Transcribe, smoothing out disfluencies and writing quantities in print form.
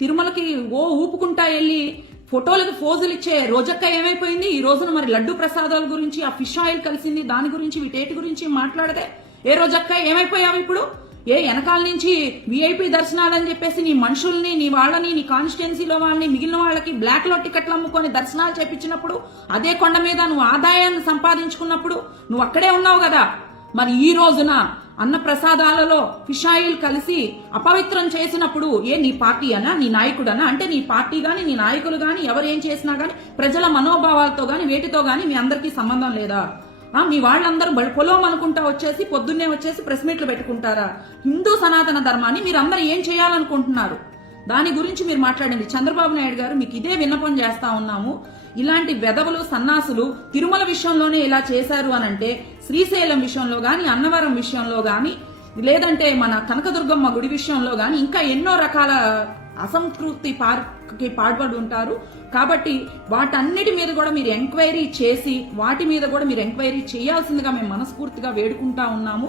తిరుమలకి ఊపుకుంటా వెళ్ళి ఫోటోలకు ఫోజులు ఇచ్చే రోజక్క ఏమైపోయింది? ఈ రోజున మరి లడ్డు ప్రసాదాల గురించి, ఆ ఫిష్ ఆయిల్ కలిసింది దాని గురించి, వీటేటి గురించి మాట్లాడదే ఏ రోజక్క ఏమైపోయావు ఇప్పుడు? వెనకాల నుంచి విఐపి దర్శనాలని చెప్పేసి నీ మనుషుల్ని, నీ వాళ్ళని, నీ కాన్స్టిట్యున్సీలో వాళ్ళని, మిగిలిన వాళ్ళకి బ్లాక్ లో టికెట్లు అమ్ముకొని దర్శనాలు చేపించినప్పుడు, అదే కొండ మీద నువ్వు ఆదాయాన్ని సంపాదించుకున్నప్పుడు నువ్వు అక్కడే ఉన్నావు కదా. మరి ఈ రోజున అన్న ప్రసాదాలలో ఫిష్ ఆయిల్ కలిసి అపవిత్రం చేసినప్పుడు నీ పార్టీ అనా, నీ నాయకుడనా? అంటే నీ పార్టీ గాని, నీ నాయకులు గాని, ఎవరు ఏం చేసినా గాని ప్రజల మనోభావాలతో గాని, వేటితో గాని మీ అందరికీ సంబంధం లేదా? మీ వాళ్ళందరూ పొలం అనుకుంటా వచ్చేసి పొద్దున్నే వచ్చేసి ప్రెస్ మీట్లు పెట్టుకుంటారా? హిందూ సనాతన ధర్మాన్ని మీరందరూ ఏం చేయాలనుకుంటున్నారు? దాని గురించి మీరు మాట్లాడింది. చంద్రబాబు నాయుడు గారు, మీకు ఇదే విన్నపం చేస్తా ఉన్నాము. ఇలాంటి వెధవలు, సన్నాసులు తిరుమల విషయంలోనే ఇలా చేశారు అనంటే, శ్రీశైలం విషయంలో గాని, అన్నవరం విషయంలో గాని, లేదంటే మన కనకదుర్గమ్మ గుడి విషయంలో గాని ఇంకా ఎన్నో రకాల అసంతృప్తి పాల్పడి ఉంటారు. కాబట్టి వాటన్నిటి మీద కూడా మీరు ఎంక్వైరీ చేసి వాటి మీద కూడా మీరు ఎంక్వైరీ చేయాల్సిందిగా మేము మనస్ఫూర్తిగా వేడుకుంటా ఉన్నాము.